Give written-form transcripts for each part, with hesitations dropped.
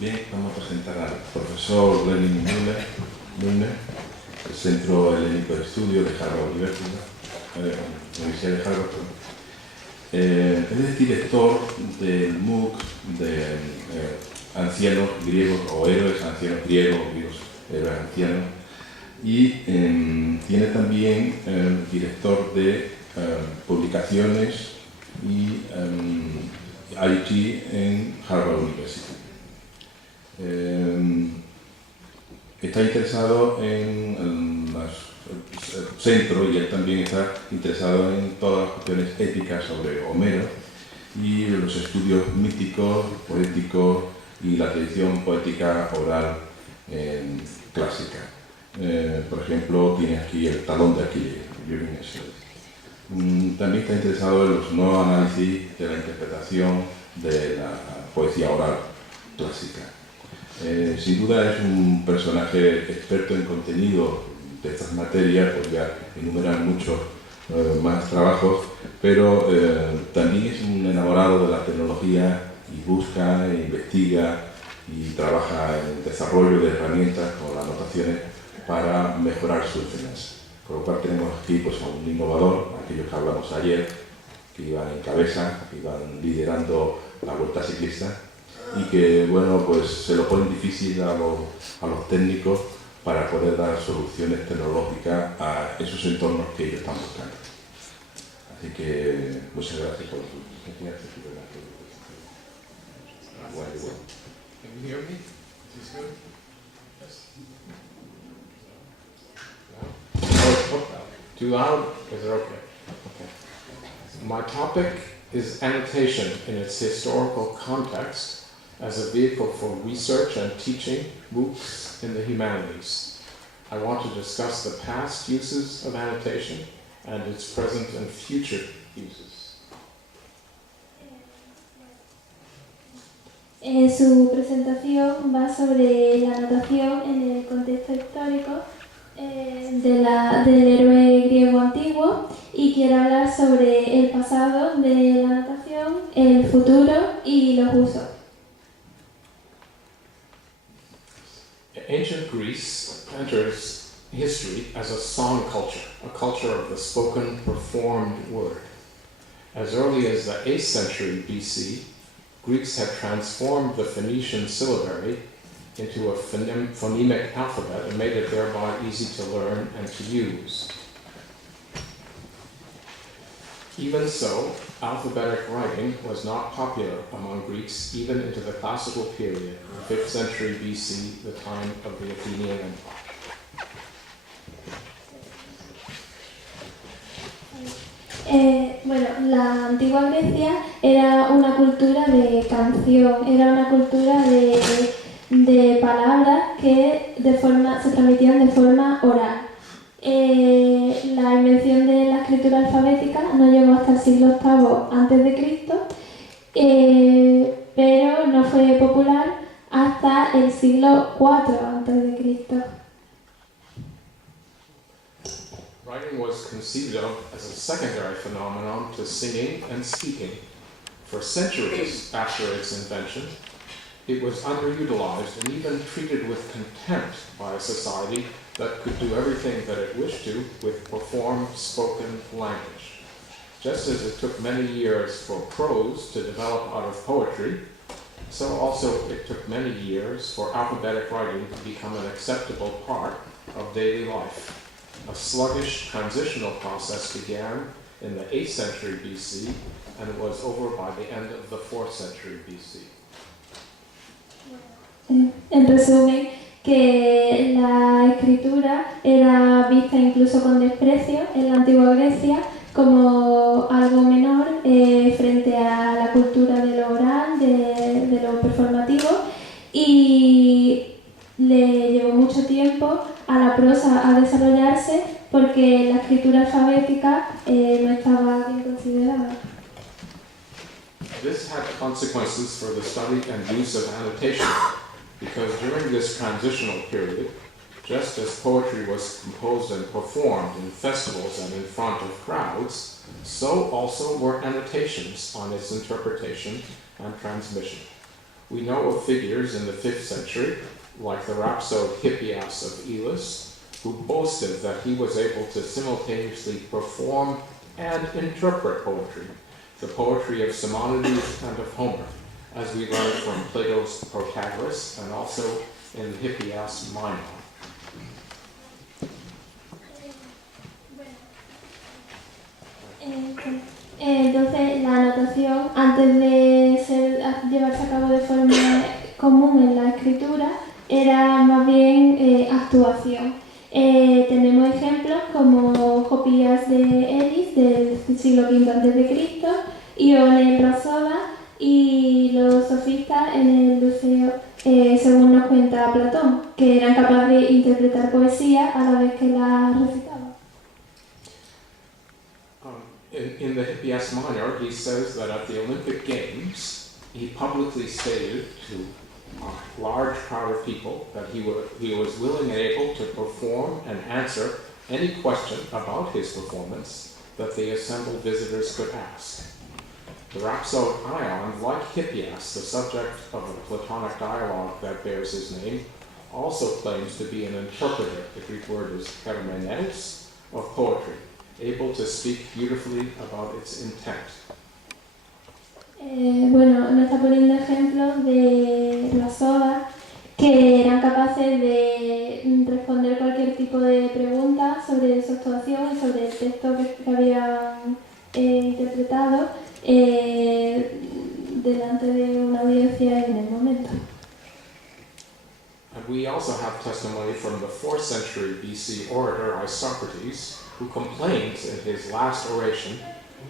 Bien, vamos a presentar al profesor Lenny Muellner, del Centro Hellenic de Estudio de Harvard Universidad, Universidad de Harvard. Él es director del Mooc de ancianos griegos o héroes ancianos griegos, héroes ancianos, y tiene también director de publicaciones y IT en Harvard University. Está interesado en el centro, y él también está interesado en todas las cuestiones éticas sobre Homero y los estudios míticos, poéticos y la tradición poética oral clásica. Por ejemplo, tiene aquí el talón de Aquiles. También está interesado en los nuevos análisis de la interpretación de la poesía oral clásica. Sin duda es un personaje experto en contenido de estas materias, pues ya enumeran muchos más trabajos, pero también es un enamorado de la tecnología y busca, e investiga y trabaja en el desarrollo de herramientas con las anotaciones para mejorar su enseñanza. Por lo cual tenemos aquí pues, a un innovador, aquellos que hablamos ayer, que iban en cabeza, que iban liderando la Vuelta Ciclista, y que bueno, pues se lo ponen difícil a los técnicos para poder dar soluciones tecnológicas a esos entornos que ellos están buscando. Así que muchas gracias por su presencia. Can you hear me? Is this good? Yes. No? Too loud? Is it okay? Okay. My topic is annotation in its historical context as a vehicle for research and teaching Moocs in the humanities. I want to discuss the past uses of annotation and its present and future uses. Su presentación va sobre la anotación en el contexto histórico del héroe griego antiguo, y quiere hablar sobre el pasado de la anotación, el futuro y los usos. Ancient Greece enters history as a song culture, a culture of the spoken, performed word. As early as the 8th century BC, Greeks had transformed the Phoenician syllabary into a phonemic alphabet and made it thereby easy to learn and to use. Even so, alphabetic writing was not popular among Greeks even into the classical period, the 5th century BC, the time of the Athenian Empire. Bueno, la antigua Grecia era una cultura de canción, era una cultura de palabras que se transmitían de forma oral. La invención de la escritura alfabética no llegó hasta el siglo VIII a.C., pero no fue popular hasta el siglo IV a.C. Writing was conceived of as a secondary phenomenon to singing and speaking. For centuries after its invention, it was underutilized and even treated with contempt by a society that could do everything that it wished to with performed spoken language. Just as it took many years for prose to develop out of poetry, so also it took many years for alphabetic writing to become an acceptable part of daily life. A sluggish transitional process began in the 8th century BC and was over by the end of the 4th century BC. En resumen, que la escritura era vista incluso con desprecio en la antigua Grecia como algo menor frente a la cultura de lo oral, de lo performativo, y le llevó mucho tiempo a la prosa a desarrollarse porque la escritura alfabética no estaba bien considerada. This had consequences for the study and use of annotation, because during this transitional period, just as poetry was composed and performed in festivals and in front of crowds, so also were annotations on its interpretation and transmission. We know of figures in the 5th century, like the rhapsode Hippias of Elis, who boasted that he was able to simultaneously perform and interpret poetry, the poetry of Simonides and of Homer, as we learn from Plato's Protagoras and also in the Hippias Minor. Entonces, la anotación, antes de llevarse a cabo de forma común en la escritura, era más bien actuación. Tenemos ejemplos como Hopías de Elis del siglo V a.C., Ion el Rasoda y los sofistas en el Luceo, según nos cuenta Platón, que eran capaces de interpretar poesía a la vez que la recitaban. In the Hippias Minor, he says that at the Olympic Games, he publicly stated to a large crowd of people that he was willing and able to perform and answer any question about his performance that the assembled visitors could ask. The rhapsode Ion, like Hippias, the subject of a Platonic dialogue that bears his name, also claims to be an interpreter, the Greek word is hermeneus, of poetry, able to speak beautifully about its intent. Bueno, nos está poniendo ejemplos de las sodas que eran capaces de responder cualquier tipo de pregunta sobre su actuación y sobre el texto que habían interpretado delante de una audiencia en el momento. And we also have testimony from the 4th century BC orator Isocrates, who complained in his last oration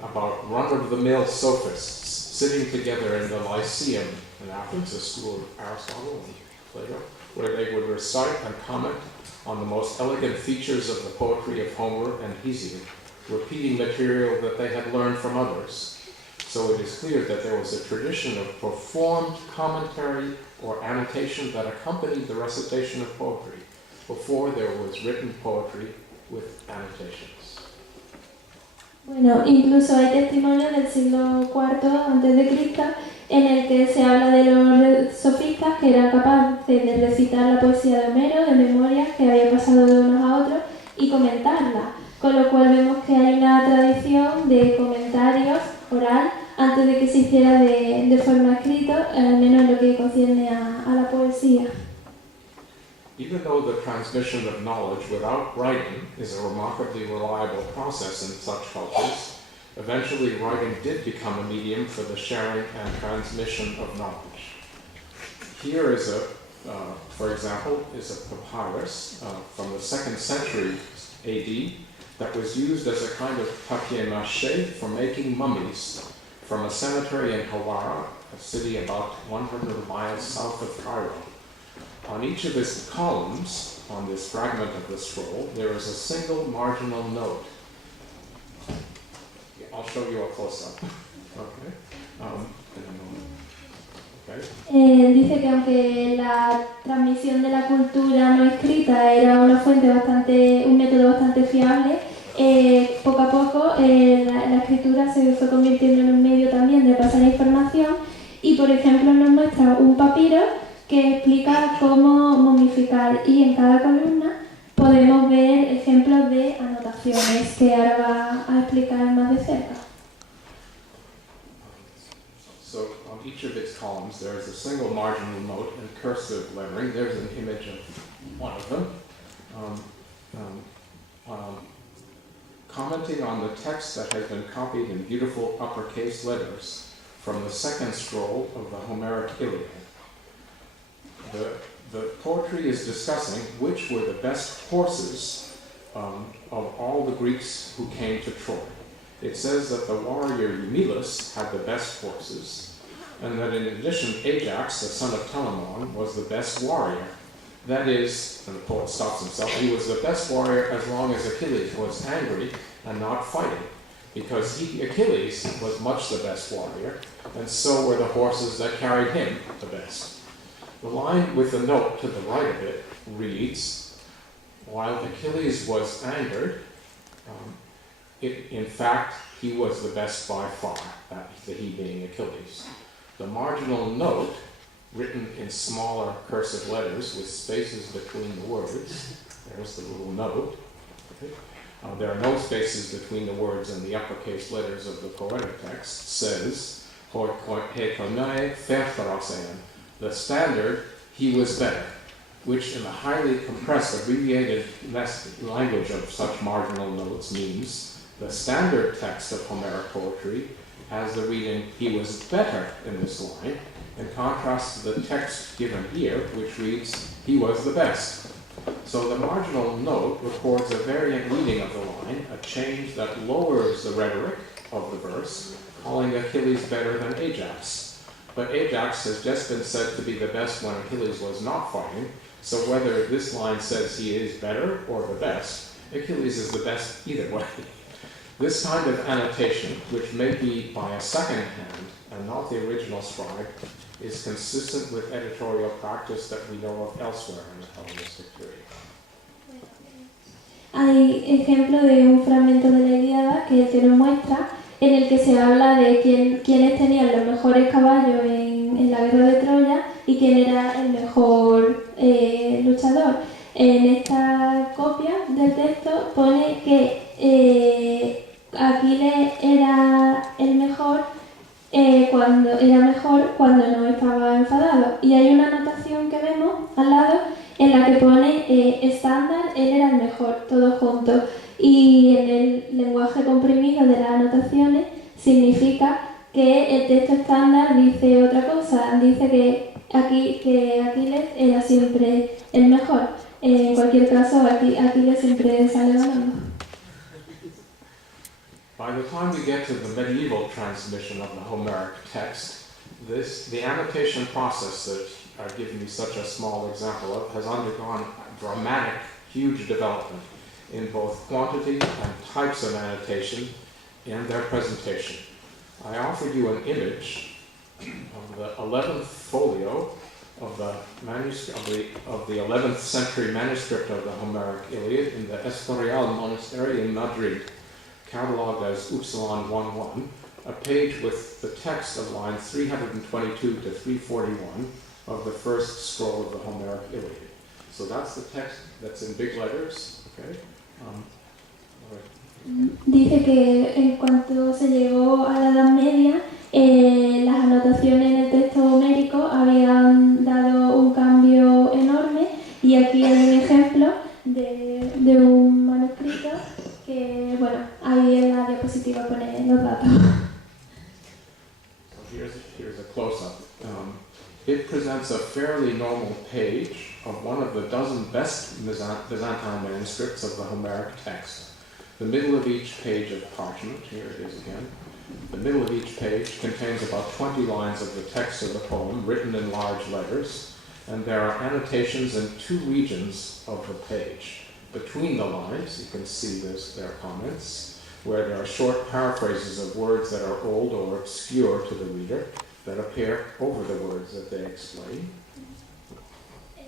about run-of-the-mill sophists sitting together in the Lyceum in Athens, a school of Aristotle and Plato, where they would recite and comment on the most elegant features of the poetry of Homer and Hesiod, repeating material that they had learned from others. So it is clear that there was a tradition of performed commentary or annotation that accompanied the recitation of poetry before there was written poetry with annotations. Bueno, incluso hay testimonios del siglo IV a.C. en el que se habla de los sofistas que eran capaces de recitar la poesía de Homero de memoria que había pasado de unos a otros y comentarla, con lo cual vemos que hay una tradición de comentarios oral antes de que se hiciera de forma escrita, al menos en lo que concierne a la poesía. Even though the transmission of knowledge without writing is a remarkably reliable process in such cultures, eventually writing did become a medium for the sharing and transmission of knowledge. Here is for example, is a papyrus from the 2nd century AD that was used as a kind of papier-mâché for making mummies from a cemetery in Hawara, a city about 100 miles south of Cairo. On each of its columns, on this fragment of the scroll, there is a single marginal note. I'll show you a close-up. Okay. In a moment. Okay. Dice que aunque la transmisión de la cultura no escrita era un método bastante fiable, poco a poco la escritura se fue convirtiendo en un medio también de pasar información y, por ejemplo, nos muestra un papiro que explica cómo momificar y en cada columna podemos ver ejemplos de anotaciones que ahora va a explicar más de cerca. So on each of its columns there is a single marginal note in cursive lettering. There's an image of one of them. Commenting on the text that has been copied in beautiful uppercase letters from the 2nd scroll of the Homeric Iliad. The poetry is discussing which were the best horses of all the Greeks who came to Troy. It says that the warrior Eumelus had the best horses, and that in addition Ajax, the son of Telamon, was the best warrior. That is, and the poet stops himself, he was the best warrior as long as Achilles was angry and not fighting, because Achilles was much the best warrior, and so were the horses that carried him the best. The line with the note to the right of it reads, while Achilles was angered, in fact, he was the best by far, that he being Achilles. The marginal note written in smaller cursive letters with spaces between the words. There's the little note. Okay. There are no spaces between the words and the uppercase letters of the poetic text. Says, the standard, he was better, which in the highly compressed, abbreviated language of such marginal notes means the standard text of Homeric poetry has the reading, he was better in this line, in contrast to the text given here, which reads, he was the best. So the marginal note records a variant reading of the line, a change that lowers the rhetoric of the verse, calling Achilles better than Ajax. But Ajax has just been said to be the best when Achilles was not fighting, so whether this line says he is better or the best, Achilles is the best either way. This kind of annotation, which may be by a second hand and not the original scribe, is consistent with editorial practice that we know of elsewhere in the Hellenistic period. Hay ejemplo de un fragmento de la Ilíada que nos muestra en el que se habla de quiénes tenían los mejores caballos en la guerra de Troya y quién era el mejor luchador. En esta copia del texto pone que Aquiles era el mejor cuando no estaba enfadado. Y hay una anotación que vemos al lado en la que pone estándar, él era el mejor, todo junto. Y en el lenguaje comprimido de las anotaciones significa que el texto estándar dice otra cosa, dice que Aquiles era siempre el mejor. En cualquier caso, Aquiles siempre sale ganando. By the time we get to the medieval transmission of the Homeric text, the annotation process that I've given you such a small example of has undergone dramatic, huge development in both quantity and types of annotation and their presentation. I offered you an image of the 11th folio of the manuscript of the 11th century manuscript of the Homeric Iliad in the Escorial Monastery in Madrid, catalogued as Upsilon 11, a page with the text of lines 322 to 341 of the first scroll of the Homeric Iliad. So that's the text that's in big letters. Okay. Dice que en cuanto se llegó a la Edad Media, las anotaciones en el texto homérico habían dado un cambio enorme y aquí hay un ejemplo de un manuscrito que, bueno, ahí en la diapositiva pone los datos. So here's a close-up. It presents a fairly normal page of one of the dozen best Byzantine manuscripts of the Homeric text. The middle of each page of parchment, here it is again, the middle of each page contains about 20 lines of the text of the poem written in large letters, and there are annotations in two regions of the page. Between the lines, you can see there are comments, where there are short paraphrases of words that are old or obscure to the reader that appear over the words that they explain.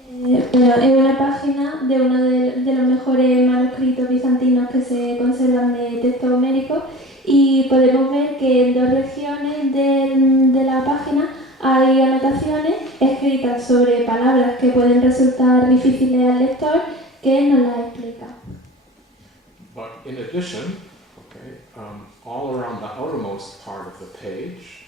Es una página de uno de los mejores manuscritos bizantinos que se conservan de texto homérico y podemos ver que en dos regiones de la página hay anotaciones escritas sobre palabras que pueden resultar difíciles al lector que nos las explica. But in addition, all around the outermost part of the page,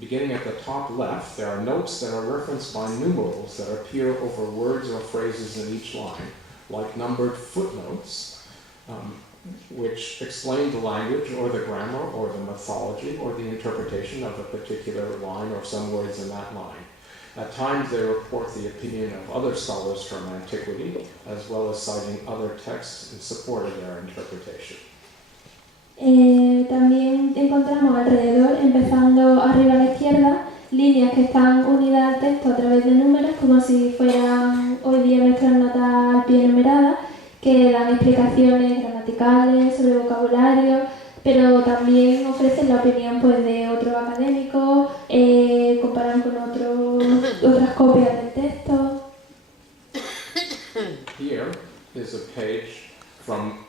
beginning at the top left, there are notes that are referenced by numerals that appear over words or phrases in each line, like numbered footnotes, which explain the language or the grammar or the mythology or the interpretation of a particular line or some words in that line. At times they report the opinion of other scholars from antiquity, as well as citing other texts in support of their interpretation. También encontramos alrededor, empezando arriba a la izquierda, líneas que están unidas al texto a través de números, como si fueran hoy día nuestras notas al pie numeradas, que dan explicaciones gramaticales sobre vocabulario, pero también ofrecen la opinión pues, de otros académicos, comparan con otras copias del texto. Here is a page from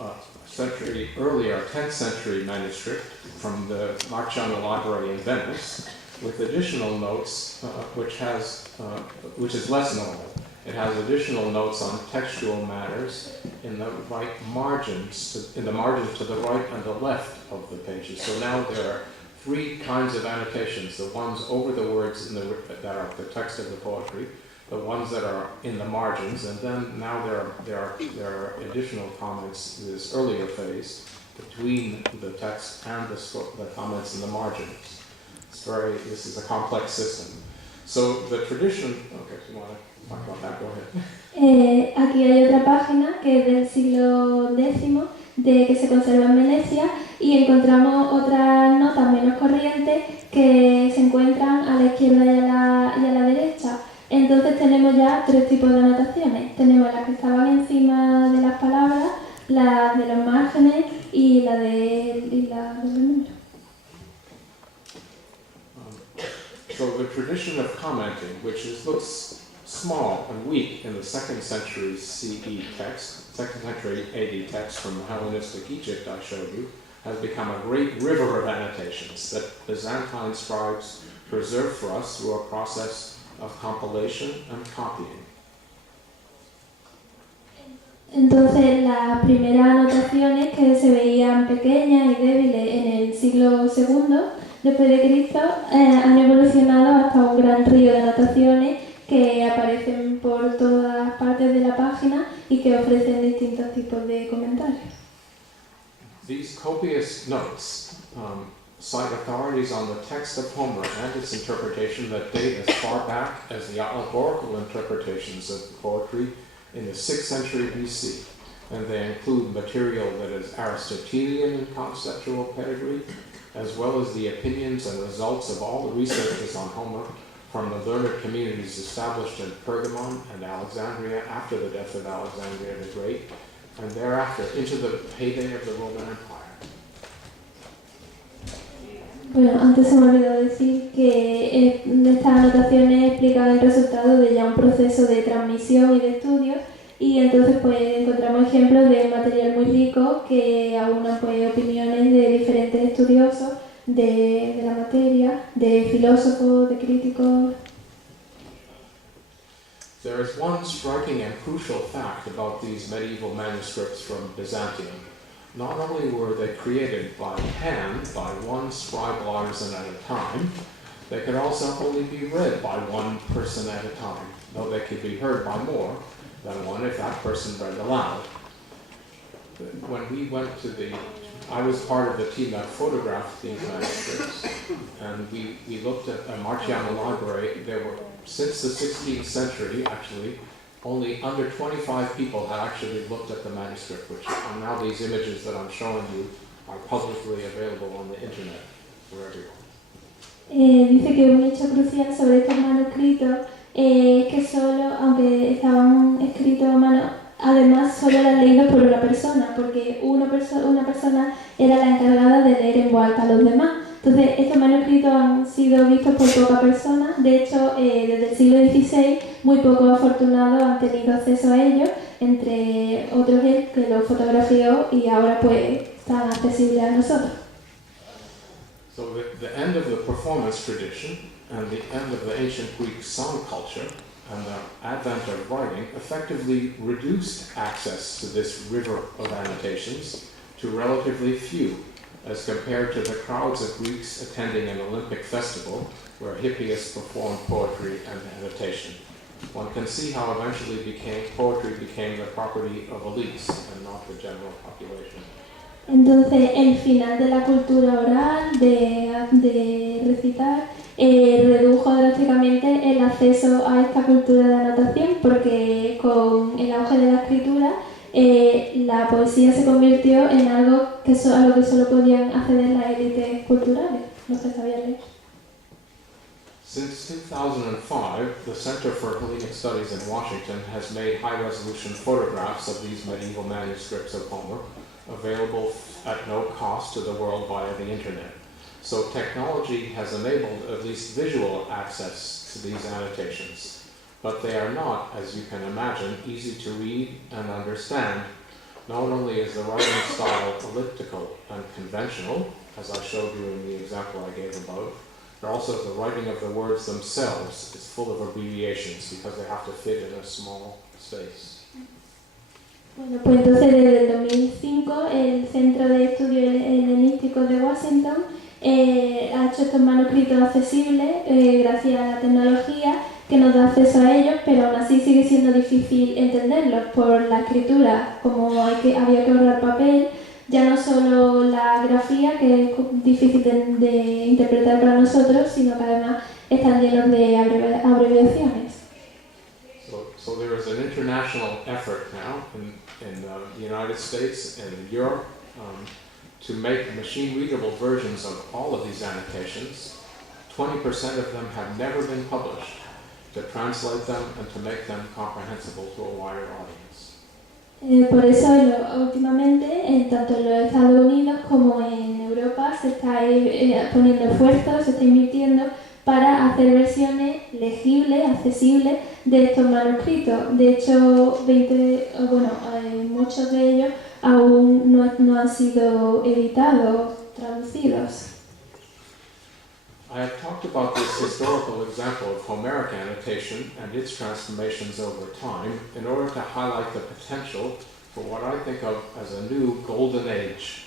a century earlier, 10th century manuscript from the Marciano Library in Venice, with additional notes, which is less normal. It has additional notes on textual matters in the right margins, in the margins to the right and the left of the pages. So now there are three kinds of annotations: the ones over the words that are the text of the poetry, the ones that are in the margins, and then now there are additional comments in this earlier phase between the text and the comments in the margins. This is a complex system. So the tradition, okay, if you want to talk about that, go ahead. Aquí hay otra página que es del siglo X, que se conserva en Venecia, y encontramos otras notas menos corrientes que se encuentran a la izquierda y a la derecha. Entonces tenemos ya tres tipos de anotaciones. Tenemos las que estaban encima de las palabras, las de los márgenes y la de los números. So the tradition of commenting, which looks small and weak in the 2nd century CE text, 2nd century AD text from Hellenistic Egypt I showed you, has become a great river of annotations that Byzantine scribes preserve for us through a process of compilation and copying. Entonces las primeras anotaciones que se veían pequeñas y débiles en el siglo II después de Cristo han evolucionado hasta un gran río de anotaciones que aparecen por todas partes de la página y que ofrecen distintos tipos de comentarios. These copious notes cite authorities on the text of Homer and its interpretation that date as far back as the allegorical interpretations of poetry in the 6th century BC, and they include material that is Aristotelian in conceptual pedigree, as well as the opinions and results of all the researchers on Homer from the learned communities established in Pergamon and Alexandria after the death of Alexandria the Great, and thereafter into the heyday of the Roman Empire. Bueno, antes se me olvidó decir que estas anotaciones explican el resultado de ya un proceso de transmisión y de estudio, y entonces pues encontramos ejemplos de material muy rico que aunan pues opiniones de diferentes estudiosos de la materia, de filósofos, de críticos. There is one striking and crucial fact about these medieval manuscripts from Byzantium. Not only were they created by hand by one scribe artisan at a time, they could also only be read by one person at a time, though they could be heard by more than one if that person read aloud. When we went I was part of the team that photographed these manuscripts, and we looked at a Marciano library. There were, since the 16th century, actually, only under 25 people had actually looked at the manuscript, which are now these images that I'm showing you are publicly available on the internet for everyone. Dice que un hecho crucial sobre estos manuscritos es que solo, aunque estaban escritos a mano, además solo eran leídos por una persona, porque una persona era la encargada de leer en voz alta a los demás. Entonces, estos manuscritos han sido vistos por poca persona. De hecho, desde el siglo XVI, muy pocos afortunados han tenido acceso a ellos, entre otros él, que los fotografió y ahora pues están accesibles a nosotros. So the end of the performance tradition and the end of the ancient Greek song culture and the advent of writing effectively reduced access to this river of annotations to relatively few, as compared to the crowds of Greeks attending an Olympic festival where Hippias performed poetry and annotation. One can see how eventually poetry became the property of elites and not the general population. Entonces, el final de la cultura oral, de recitar, redujo drásticamente el acceso a esta cultura de anotación, porque con el auge de la escritura, la poesía se convirtió en algo a lo que solo podían acceder las élites culturales, los que sabían leer. Since 2005, the Center for Hellenic Studies in Washington has made high-resolution photographs of these medieval manuscripts of Homer available at no cost to the world via the internet. So technology has enabled at least visual access to these annotations, but they are not, as you can imagine, easy to read and understand. Not only is the writing style elliptical and conventional, as I showed you in the example I gave above, Also, the writing of the words themselves is full of abbreviations because they have to fit in a small space. Bueno, pues entonces desde el 2005 el Centro de Estudios Helenísticos de Washington ha hecho estos manuscritos accesibles gracias a la tecnología que nos da acceso a ellos, pero aún así sigue siendo difícil entenderlos por la escritura, como había que ahorrar papel, ya no solo la grafía, que es difícil de interpretar para nosotros, sino que además están llenos de abreviaciones. So there is an international effort now in the United States and in Europe to make machine-readable versions of all of these annotations. 20% of them have never been published, to translate them and to make them comprehensible to a wider audience. Por eso últimamente, tanto en los Estados Unidos como en Europa, se está poniendo esfuerzos, se está invirtiendo para hacer versiones legibles, accesibles de estos manuscritos. De hecho, muchos de ellos aún no han sido editados, traducidos. I have talked about this historical example of Homeric annotation and its transformations over time in order to highlight the potential for what I think of as a new golden age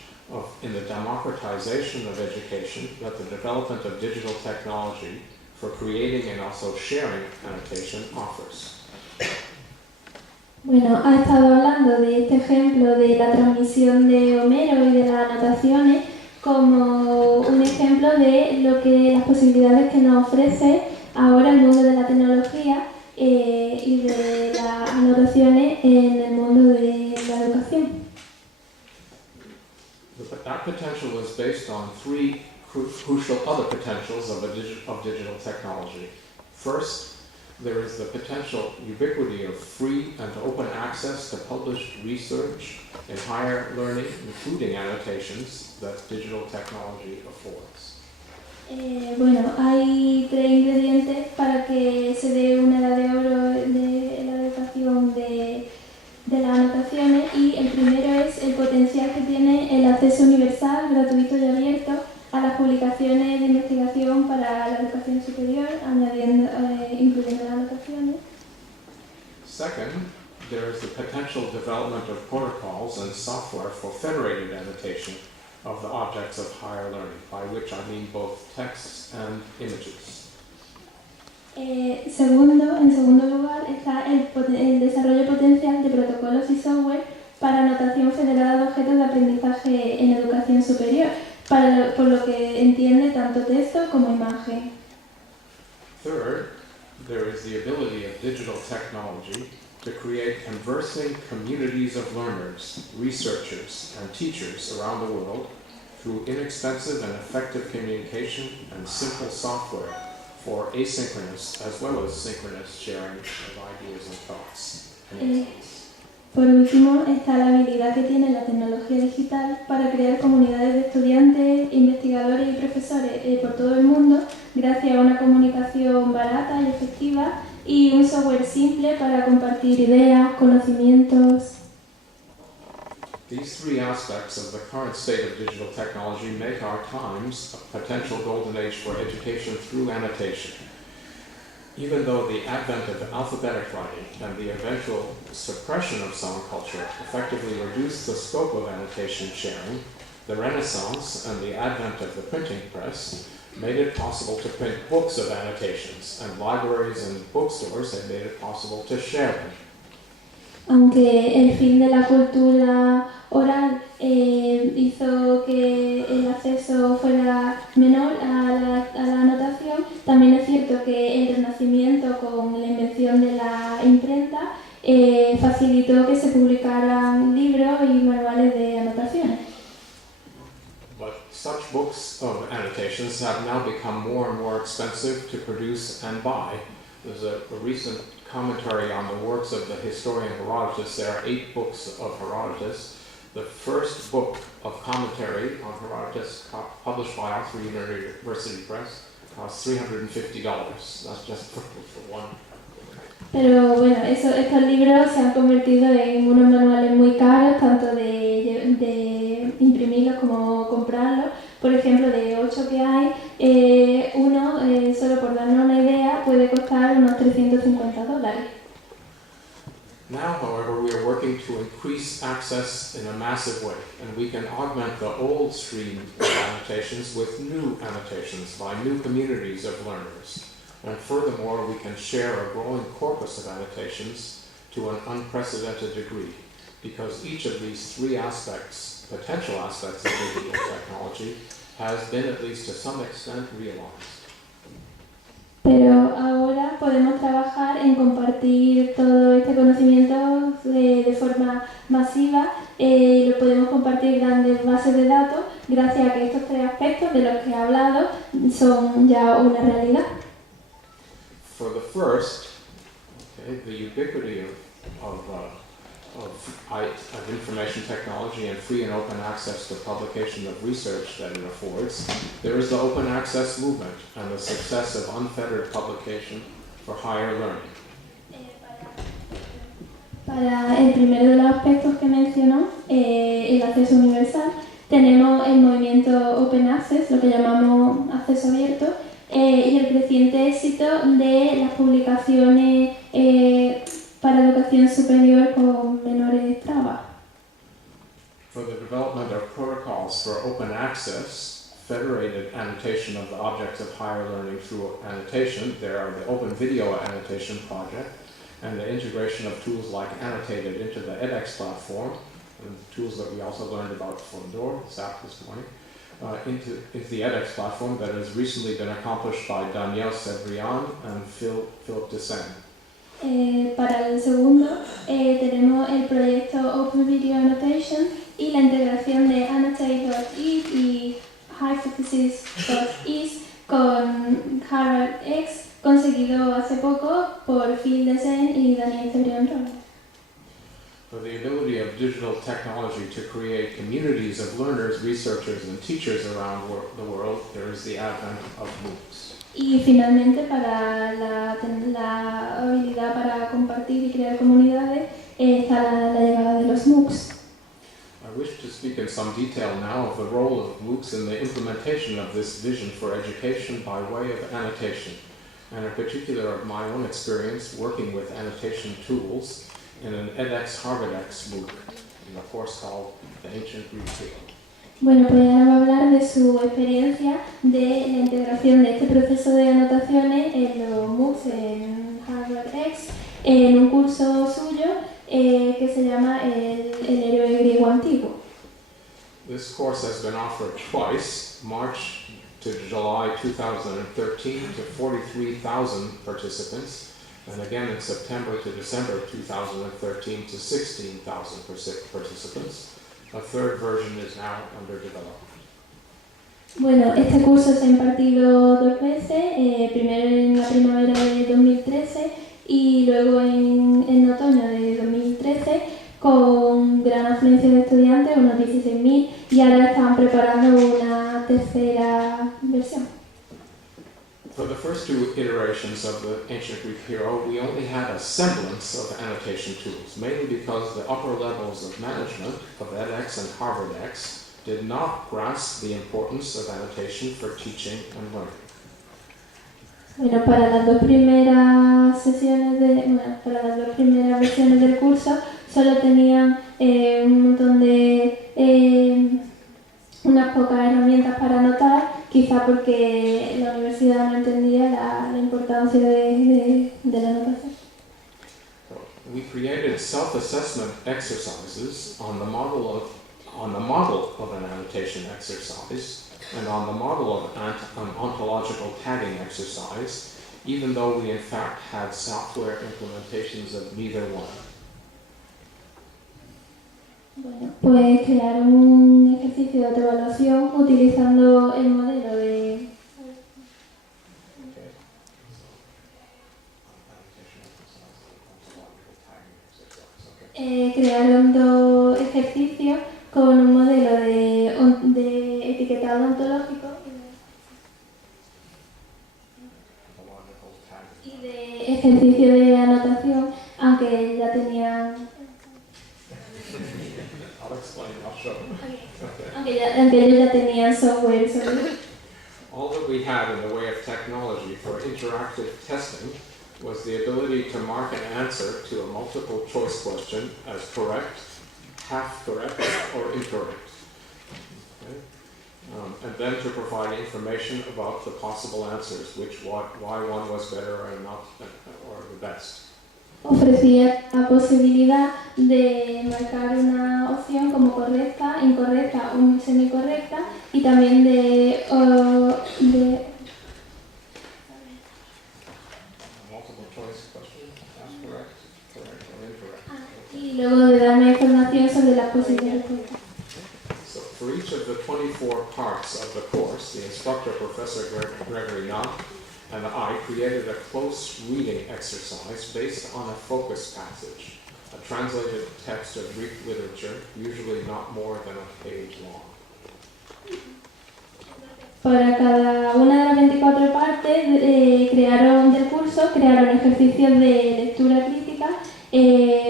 in the democratization of education, that the development of digital technology for creating and also sharing annotation offers. Bueno, ha estado hablando de este ejemplo de la transmisión de Homero y de las anotaciones como un ejemplo de las posibilidades que nos ofrece ahora el mundo de la tecnología y de las anotaciones en el mundo de la educación. That potential is based on three crucial other potentials of digital technology. First, there is the potential ubiquity of free and open access to published research in higher learning, including annotations, that digital technology affords. Bueno, hay tres ingredientes para que se dé una edad de oro de la educación de las anotaciones, y el primero es el potencial que tiene el acceso universal, gratuito y abierto a las publicaciones de investigación para la educación superior, incluyendo las anotaciones. Second, there is the potential development of protocols and software for federated annotation of the objects of higher learning, by which I mean both texts and images. En segundo lugar, está el desarrollo potencial de protocolos y software para anotación federada de objetos de aprendizaje en educación superior, por lo que entiende tanto texto como imagen. Third, there is the ability of digital technology to create conversing communities of learners, researchers, and teachers around the world through inexpensive and effective communication and simple software for asynchronous as well as synchronous sharing of ideas and thoughts. Por último, está la habilidad que tiene la tecnología digital para crear comunidades de estudiantes, investigadores y profesores por todo el mundo, gracias a una comunicación barata y efectiva y un software simple para compartir ideas, conocimientos. These three aspects of the current state of digital technology make our times a potential golden age for education through annotation. Even though the advent of alphabetic writing and the eventual suppression of song culture effectively reduced the scope of annotation sharing, the Renaissance and the advent of the printing press made it possible to print books of annotations, and libraries and bookstores have made it possible to share them. Aunque el fin de la cultura oral hizo que el acceso fuera menor a la anotación, también es cierto que el Renacimiento, con la invención de la imprenta, facilitó que se publicaran libros y manuales de anotaciones. But such books of annotations have now become more and more expensive to produce and buy. There's a recent commentary on the works of the historian Herodotus. There are 8 books of Herodotus. The first book of commentary on Herodotus, published by Oxford University Press, cost $350. That's just for one. Pero bueno, estos libros se han convertido en unos manuales muy caros, tanto de imprimirlos como comprarlos, Por ejemplo, de 8 que hay, uno, solo por darnos una idea, puede costar unos $350. Now, however, we are working to increase access in a massive way, and we can augment the old stream of annotations with new annotations by new communities of learners. And furthermore, we can share a growing corpus of annotations to an unprecedented degree, because each of these three aspects, potential aspects of digital technology, has been, at least to some extent, realized. Pero ahora podemos trabajar en compartir todo este conocimiento de forma masiva, lo podemos compartir grandes bases de datos gracias a que estos tres aspectos de los que he hablado son ya una realidad. For the first, the ubiquity of information technology and free and open access to publication of research that it affords, there is the open access movement and the success of unfettered publication for higher learning. Para el primero de los aspectos que mencionó, el acceso universal, tenemos el movimiento Open Access, lo que llamamos acceso abierto, y el creciente éxito de las publicaciones para educación superior con menores trabas. For the development of protocols for open access, federated annotation of the objects of higher learning through annotation, there are the Open Video Annotation Project and the integration of tools like Annotated into the edX platform, and tools that we also learned about from Door, SAP this morning, into the edX platform that has recently been accomplished by Daniel Sevrian and Philip Descent. Para el segundo tenemos el proyecto Open Video Annotation y la integración de Annotate.is y Hypothesis.is con HarvardX, conseguido hace poco por Phil Descent y Daniel Sevrian. For the ability of digital technology to create communities of learners, researchers, and teachers around the world, there is the advent of Moocs. Y finalmente, para la habilidad para compartir y crear comunidades, está la llegada de los Moocs. I wish to speak in some detail now of the role of Moocs in the implementation of this vision for education by way of annotation, and in particular of my own experience working with annotation tools in an edX HarvardX Mooc, in a course called The Ancient Greek Hero. Bueno, pues ahora va a hablar de su experiencia de la integración de este proceso de anotaciones en los Moocs en HarvardX, en un curso suyo que se llama el héroe griego antiguo. This course has been offered twice, March to July 2013 to 43,000 participants, and again in September to December 2013 to 16,000 participants. A third version is now under development. Bueno, este curso se ha impartido dos veces, primero en la primavera de 2013 y luego en otoño de 2013, con gran afluencia de estudiantes, unos 16.000, y ahora están preparando una tercera versión. For the first two iterations of the Ancient Greek Hero, we only had a semblance of annotation tools, mainly because the upper levels of management of edX and HarvardX did not grasp the importance of annotation for teaching and learning. Bueno, para las dos primeras para las dos primeras versiones del curso solo tenían un montón de unas pocas herramientas para anotar, quizá porque la universidad no entendía la importancia de la anotación. We created self-assessment exercises on the model of an annotation exercise and on the model of an ontological tagging exercise, even though we in fact had software implementations of neither one. Bueno, pues crearon un ejercicio de autoevaluación utilizando el modelo de... crearon dos ejercicios con un modelo de etiquetado ontológico y de ejercicio de anotación, aunque ya tenían... I'll explain, I'll show. Okay. Okay. aunque ellos ya tenían software sobre. All that we had in the way of technology for interactive testing was the ability to mark an answer to a multiple choice question as correct, half correct, or incorrect. Okay? And then to provide information about the possible answers, why one was better or not, or the best. Ofrecía la posibilidad de marcar una opción como correcta, incorrecta o semicorrecta y también de Multiple choice question, half correct, correct, or incorrect. y luego de darme información sobre las posibles respuestas. So for each of the 24 parts of the course, the instructor, Professor Gregory Knott, and I created a close reading exercise based on a focus passage, a translated text of Greek literature, usually not more than a page long. Para cada una de las 24 partes crearon ejercicios de lectura crítica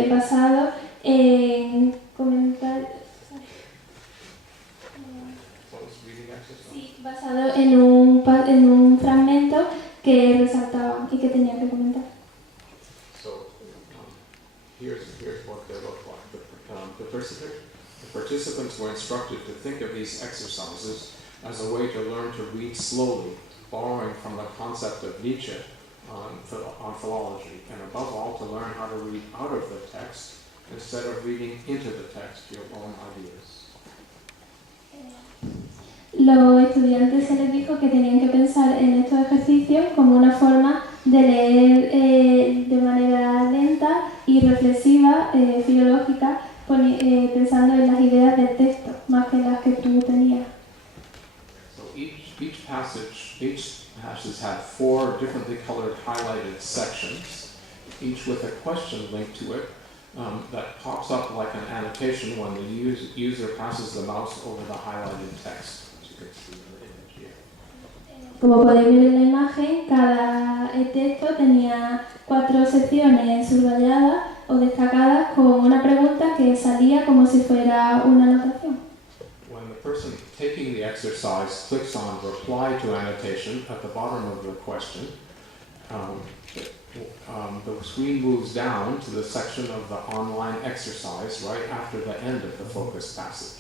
basados en comentarios. Sí, basado en un fragmento que resaltaban y que tenían que comentar. So here's what they look like. The participants were instructed to think of these exercises as a way to learn to read slowly, borrowing from the concept of Nietzsche on philology, and above all to learn how to read out of the text instead of reading into the text your own ideas. Los estudiantes se les dijo que tenían que pensar en estos ejercicios como una forma de leer de manera lenta y reflexiva, filológica, pensando en las ideas del texto, más que las que tú tenías. So each passage had 4 differently colored highlighted sections, each with a question linked to it that pops up like an annotation when the user passes the mouse over the highlighted text. Como podéis ver en la imagen, cada texto tenía 4 secciones subrayadas o destacadas con una pregunta que salía como si fuera una anotación. When the person taking the exercise clicks on reply to annotation at the bottom of the question, the screen moves down to the section of the online exercise right after the end of the focus passage.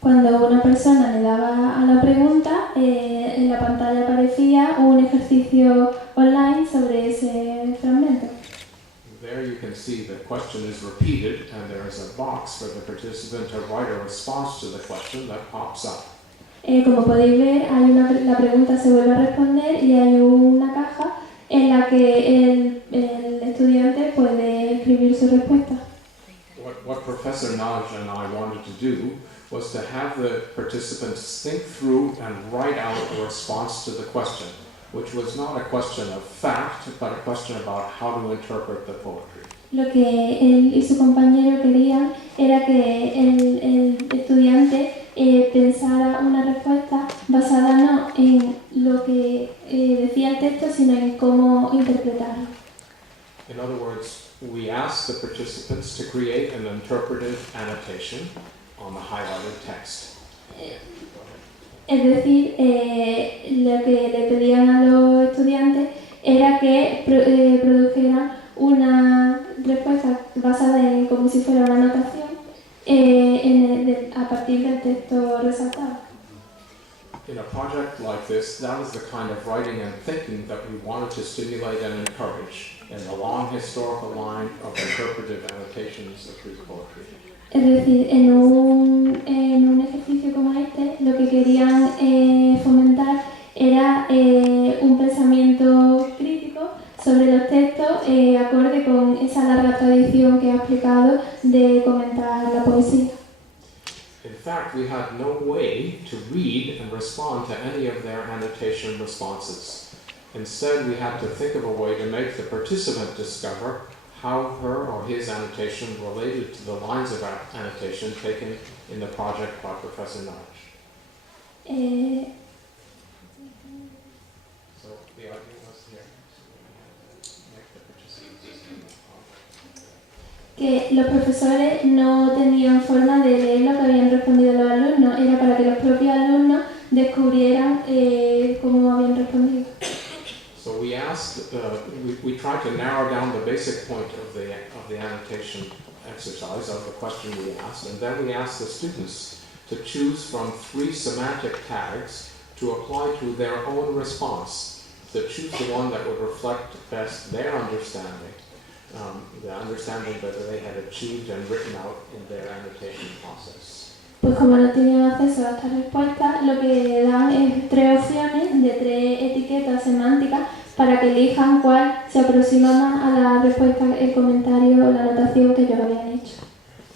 Cuando una persona le daba a la pregunta, en la pantalla aparecía un ejercicio online sobre ese fragmento. There you can see the question is repeated and there is a box for the participant to write a response to the question that pops up. Como podéis ver, la pregunta se vuelve a responder y hay una caja en la que el estudiante puede escribir su respuesta. What Professor Naj and I wanted to do was to have the participants think through and write out a response to the question, which was not a question of fact, but a question about how to interpret the poetry. Lo que él y su compañero querían era que el estudiante pensara una respuesta basada no en lo que decía el texto, sino en cómo interpretarlo. In other words, we asked the participants to create an interpretive annotation on the highlighted text. Es decir, lo que le pedían a los estudiantes era que produjeran una respuesta basada en como si fuera una anotación a partir del texto resaltado. In a project like this, that is the kind of writing and thinking that we wanted to stimulate and encourage in the long historical line of interpretive annotations of Greek poetry. Es decir, en un ejercicio como este, lo que querían fomentar era un pensamiento crítico sobre los textos acorde con esa larga tradición que ha explicado de comentar la poesía. In fact, we had no way to read and respond to any of their annotation responses. Instead, we had to think of a way to make the participant discover how her or his annotation related to the lines of annotation taken in the project by Professor Naj. So the idea was here to make the participants que los profesores no tenían forma de leer lo que habían respondido los alumnos, era para que los propios alumnos descubrieran cómo habían respondido. So we asked, we tried to narrow down the basic point of the annotation exercise, of the question we asked, and then we asked the students to choose from 3 semantic tags to apply to their own response, to choose the one that would reflect best their understanding, the understanding that they had achieved and written out in their annotation process. Pues como no tenían acceso a estas respuestas, lo que dan es 3 opciones de 3 etiquetas semánticas para que elijan cuál se aproxima más a la respuesta, el comentario o la anotación que ellos habían hecho.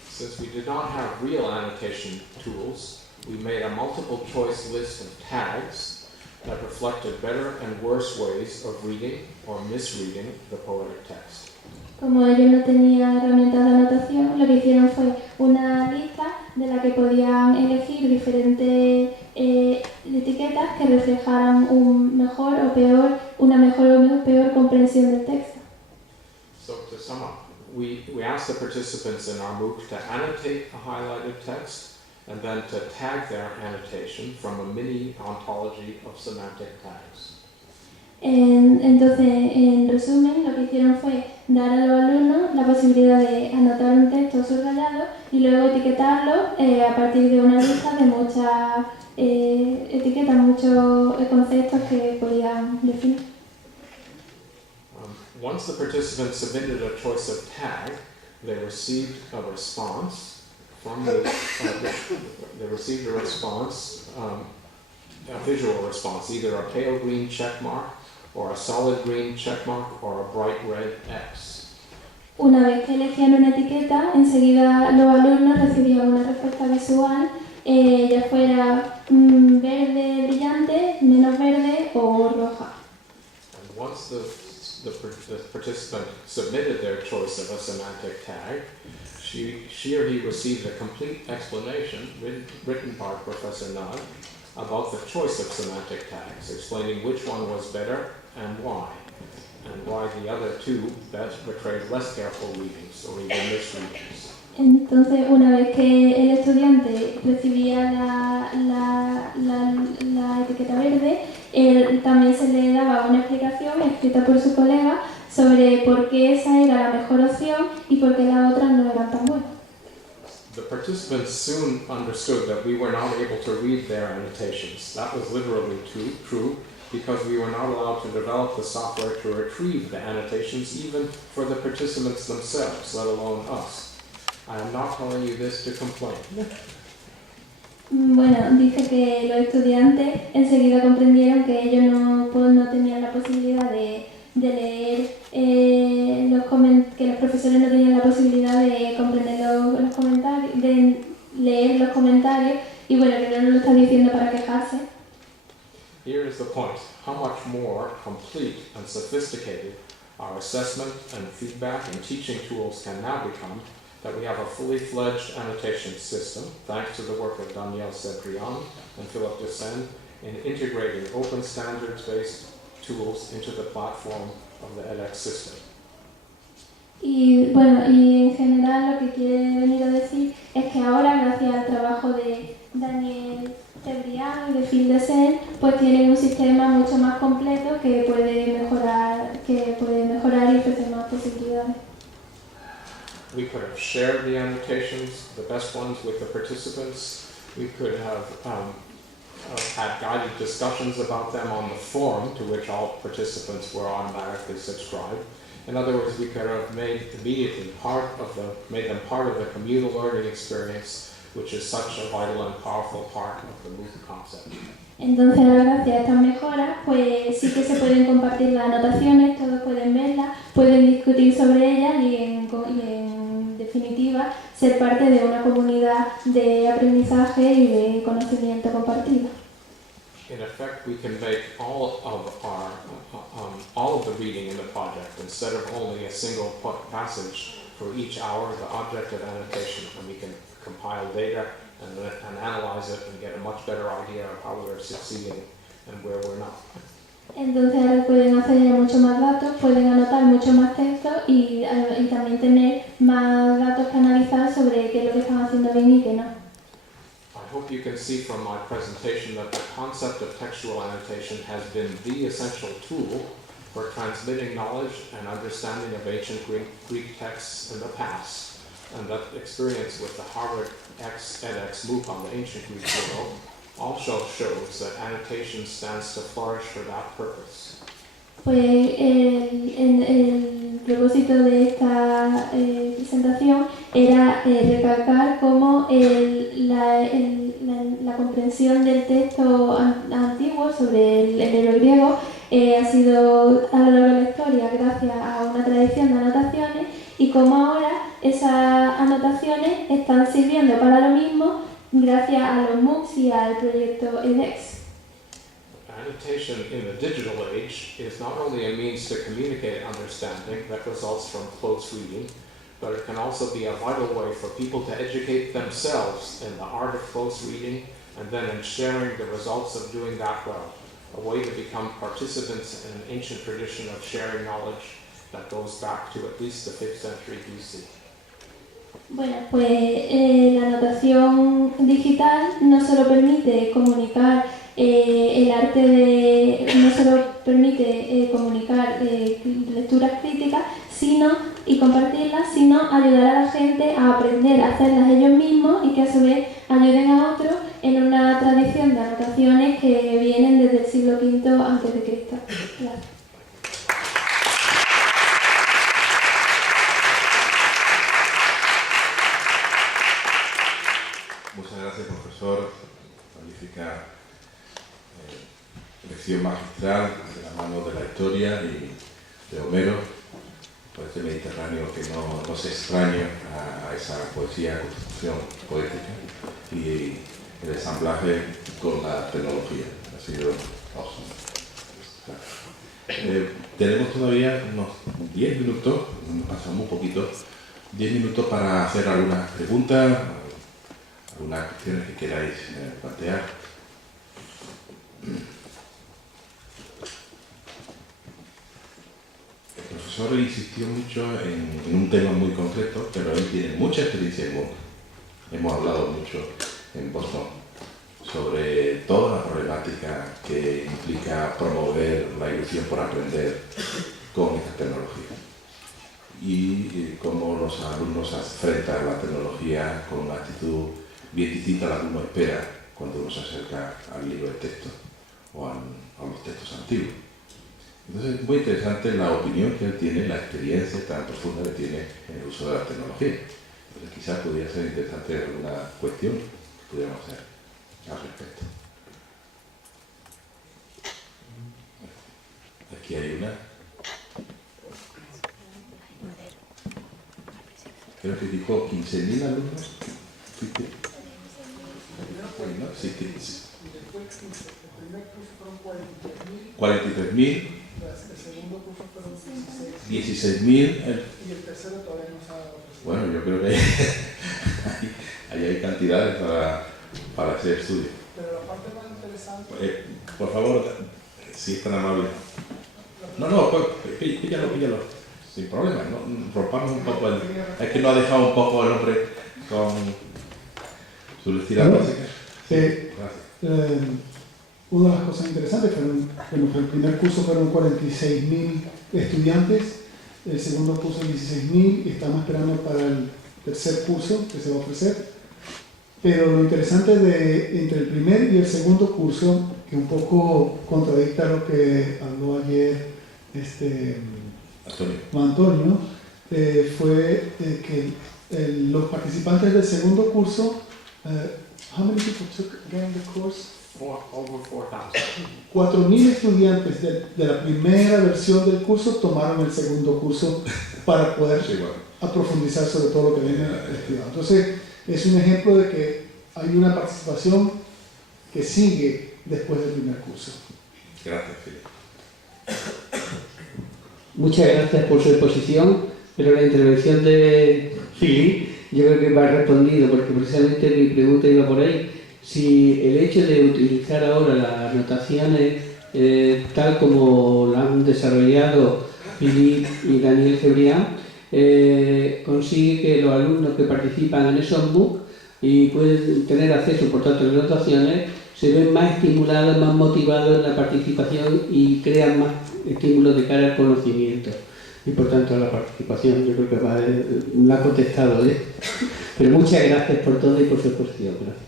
Since we did not have real annotation tools, we made a multiple choice list of tags that reflected better and worse ways of reading or misreading the poetic text. Como ellos no tenían herramientas de anotación, lo que hicieron fue una lista de la que podían elegir diferentes etiquetas que reflejaran una mejor o peor comprensión del texto. So to sum up, we asked the participants in our Mooc to annotate a highlighted text and then to tag their annotation from a mini ontology of semantic tags. Entonces, en resumen, lo que hicieron fue dar a los alumnos la posibilidad de anotar un texto subrayado y luego etiquetarlo a partir de una lista de muchas etiquetas, muchos conceptos que podían definir. Once the participants submitted a choice of tag, they received a response from a visual response, either a pale green check mark, or a solid green check mark, or a bright red X. Una vez que elegían una etiqueta, enseguida los alumnos recibían una respuesta visual, ya fuera verde brillante, menos verde o roja. And once the participant submitted their choice of a semantic tag, she or he received a complete explanation written by Professor Nudd about the choice of semantic tags, explaining which one was better and why the other 2 betrayed less careful readings or even misreadings. Entonces, una vez que el estudiante recibía la etiqueta verde, también se le daba una explicación escrita por su colega sobre por qué esa era la mejor opción y por qué las otras no eran tan buenas. The participants soon understood that we were not able to read their annotations. That was literally true because we were not allowed to develop the software to retrieve the annotations even for the participants themselves, let alone us. I am not telling you this to complain. Bueno, dice que los estudiantes enseguida comprendieron que ellos no tenían la posibilidad de leer que los profesores no tenían la posibilidad de comprender los comentarios, de leer los comentarios, y bueno, que no nos lo está diciendo para quejarse. Here is the point. How much more complete and sophisticated our assessment and feedback and teaching tools can now become that we have a fully fledged annotation system, thanks to the work of Daniel Cedrian and Philip Descend, in integrating open standards-based tools into the platform of the edX system. Y bueno, y en general lo que quiere venir a decir es que ahora, gracias al trabajo de Daniel Cedrian y de Phil Descend, pues tienen un sistema mucho más completo que puede mejorar y ofrecer más posibilidades. We could have shared the annotations, the best ones, with the participants. We could have had guided discussions about them on the forum to which all participants were automatically subscribed. In other words, we could have made them part of the communal learning experience, which is such a vital and powerful part of the Mooc concept. Entonces, gracias a estas mejoras, pues sí que se pueden compartir las anotaciones, todos pueden verlas, pueden discutir sobre ellas y en definitiva ser parte de una comunidad de aprendizaje y de conocimiento compartido. In effect, we can make all of the reading in the project instead of only a single passage for each hour of the object of annotation, and we can compile data and analyze it and get a much better idea of how we're succeeding and where we're not. Entonces ahora pueden acceder a mucho más datos, pueden anotar mucho más texto y también tener más hope you can see from my presentation that the concept of textual annotation has been the essential tool for transmitting knowledge and understanding of ancient Greek texts in the past, and that experience with the Harvard edX Mooc on the ancient Greek world also shows that annotation stands to flourish for that purpose. Pues el propósito de esta presentación era recalcar cómo la comprensión del texto antiguo sobre el héroe griego ha sido a lo largo de la historia gracias a una tradición de anotaciones y cómo ahora esas anotaciones están sirviendo para lo mismo gracias a los Moocs y al proyecto edX. Annotation in the digital age is not only a means to communicate understanding that results from close reading, but it can also be a vital way for people to educate themselves in the art of close reading and then in sharing the results of doing that well, a way to become participants in an ancient tradition of sharing knowledge that goes back to at least the 5th century BC. Bueno, pues la anotación digital no solo permite comunicar el arte no solo permite comunicar lecturas críticas y compartirlas, sino ayudar a la gente a aprender a hacerlas ellos mismos y que a su vez ayuden a otros en una tradición de anotaciones que vienen desde el siglo V a.C. Gracias. Muchas gracias, profesor. Magnífica lección magistral de la mano de la historia y de Homero, por este Mediterráneo que no se extraña a esa poesía, construcción poética y el ensamblaje con la tecnología. Ha sido awesome. Tenemos todavía unos 10 minutos, nos pasamos un poquito, 10 minutos para hacer algunas preguntas, algunas cuestiones que queráis plantear. El profesor insistió mucho en un tema muy concreto, pero él tiene mucha experiencia en Mooc. Hemos hablado mucho en Boston sobre toda la problemática que implica promover la ilusión por aprender con esta tecnología. Y cómo los alumnos se enfrentan a la tecnología con una actitud bien distinta a la que uno espera cuando uno se acerca al libro de texto o a los textos antiguos. Entonces es muy interesante la opinión que él tiene, la experiencia tan profunda que tiene en el uso de la tecnología. Entonces quizás podría ser interesante alguna cuestión que pudiéramos hacer al respecto. Aquí hay una. Creo que dijo 15.000 alumnos. 43.000. El segundo curso fueron 16.000. Y el tercero todavía no se ha ofrecido. Bueno, yo creo que ahí hay cantidades para hacer estudios. Pero la parte más interesante... por favor, si es tan amable. No, pues, píllalo. Sin problema, ¿no? Rompamos un poco el... Es que no ha dejado un poco el hombre con su lectura básica. Sí. Gracias. Una de las cosas interesantes fueron, bueno, el primer curso fueron 46.000 estudiantes, el segundo curso 16.000 y estamos esperando para el tercer curso que se va a ofrecer. Pero lo interesante entre el primer y el segundo curso, que un poco contradicta lo que habló ayer Juan Antonio, fue que los participantes del segundo curso, how many people took again the course? Over 4,000. 4.000 estudiantes de la primera versión del curso tomaron el segundo curso para poder profundizar sobre todo lo que viene estudiando. Entonces, es un ejemplo de que hay una participación que sigue después del primer curso. Gracias, Filipe. Muchas gracias por su exposición, pero la intervención de Philip yo creo que va respondido, porque precisamente mi pregunta iba por ahí. Si el hecho de utilizar ahora las anotaciones tal como lo han desarrollado Philip y Daniel Cebrián, consigue que los alumnos que participan en esos Mooc y pueden tener acceso, por tanto, a las anotaciones, se ven más estimulados, más motivados en la participación y crean más estímulos de cara al conocimiento y, por tanto, a la participación. Yo creo que me ha contestado, ¿eh? Pero muchas gracias por todo y por su exposición. Gracias.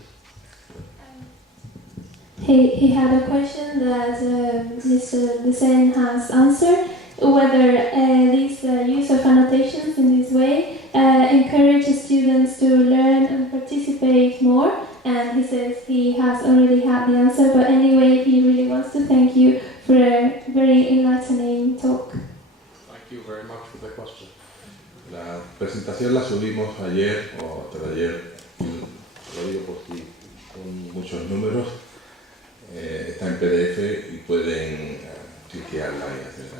He had a question that Mr. Desen has answered, whether this use of annotations in this way encourages students to learn and participate more. And he says he has already had the answer, but anyway, he really wants to thank you for a very enlightening talk. Thank you very much for the question. La presentación la subimos ayer o antes de ayer, lo digo por si con muchos números, está en PDF y pueden cliquearla y hacerla.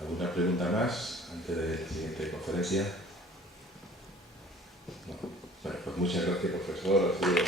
¿Alguna pregunta más antes de la siguiente conferencia? No. Bueno, pues muchas gracias, profesor. Ha sido...